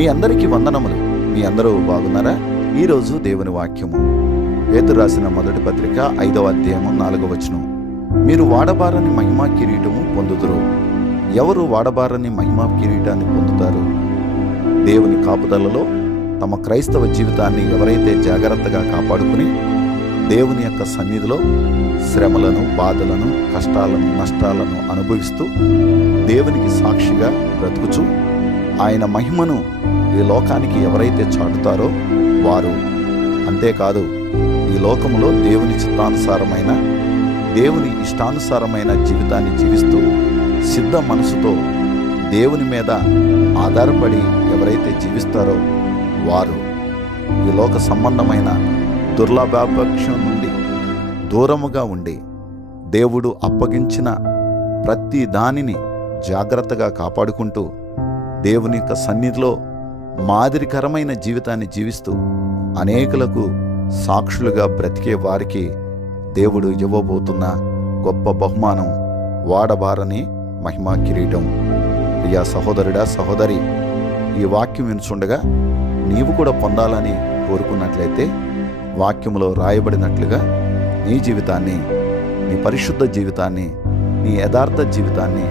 మీ అందరికీ వందనములు. మీ అందరూ బాగున్నారా? ఈరోజు దేవుని వాక్యము పేతురు రాసిన మొదటి పత్రిక 5వ అధ్యాయము 4వ వచనం. మీరు వాడబారని మహిమా కిరీటము పొందుదురు. ఎవరు వాడబారని మహిమా కిరీటాన్ని పొందుతారు? దేవుని కాపుదలలో తమ క్రైస్తవ జీవితాన్ని ఎవరైతే జాగ్రత్తగా కాపాడుకుని దేవుని యొక్క సన్నిధిలో శ్రమలను, బాధలను, కష్టాలను, నష్టాలను అనుభవిస్తూ దేవునికి సాక్షిగా బ్రతుకుచు ఆయన మహిమను ఈ లోకానికి ఎవరైతే చాటుతారో వారు, అంతేకాదు ఈ లోకములో దేవుని చిత్తానుసారమైన, దేవుని ఇష్టానుసారమైన జీవితాన్ని జీవిస్తూ సిద్ధ మనసుతో దేవుని మీద ఆధారపడి ఎవరైతే జీవిస్తారో వారు ఈ లోక సంబంధమైన దుర్లభాపక్షం నుండి దూరముగా ఉండి దేవుడు అప్పగించిన ప్రతి దానిని జాగ్రత్తగా కాపాడుకుంటూ దేవుని యొక్క సన్నిధిలో మాదిరికరమైన జీవితాన్ని జీవిస్తూ అనేకులకు సాక్షులుగా బ్రతికే వారికి దేవుడు ఇవ్వబోతున్న గొప్ప బహుమానం వాడబారని మహిమా కిరీటం. ప్రియా సహోదరుడా, సహోదరి, ఈ వాక్యం వినుచుండగా నీవు కూడా పొందాలని కోరుకున్నట్లయితే వాక్యంలో రాయబడినట్లుగా నీ జీవితాన్ని, నీ పరిశుద్ధ జీవితాన్ని, నీ యథార్థ జీవితాన్ని,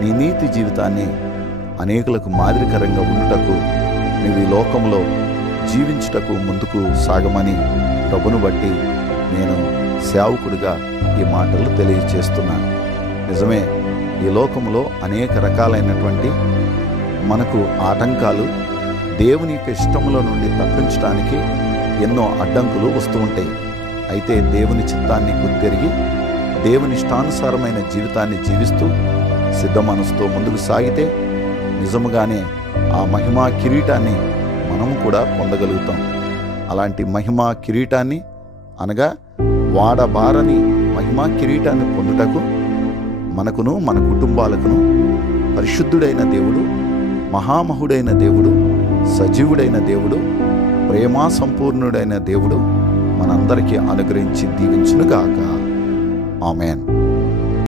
నీ నీతి జీవితాన్ని అనేకులకు మాదిరికరంగా ఉండుటకు, నీవు ఈ లోకంలో జీవించుటకు ముందుకు సాగమని ప్రభును బట్టి నేను సేవకుడిగా ఈ మాటలు తెలియజేస్తున్నాను. నిజమే, ఈ లోకంలో అనేక రకాలైనటువంటి మనకు ఆటంకాలు, దేవుని యొక్క ఇష్టముల నుండి తప్పించడానికి ఎన్నో అడ్డంకులు వస్తూ ఉంటాయి. అయితే దేవుని చిత్తాన్ని గుర్తెరిగి దేవుని ఇష్టానుసారమైన జీవితాన్ని జీవిస్తూ సిద్ధ మనసుతో ముందుకు సాగితే నిజముగానే ఆ మహిమా కిరీటాన్ని మనము కూడా పొందగలుగుతాం. అలాంటి మహిమా కిరీటాన్ని అనగా వాడబారని మహిమా కిరీటాన్ని పొందుటకు మనకును మన కుటుంబాలకును పరిశుద్ధుడైన దేవుడు, మహామహుడైన దేవుడు, సజీవుడైన దేవుడు, ప్రేమా సంపూర్ణుడైన దేవుడు మనందరికీ అనుగ్రహించి దీవించునుగాక. ఆమేన్.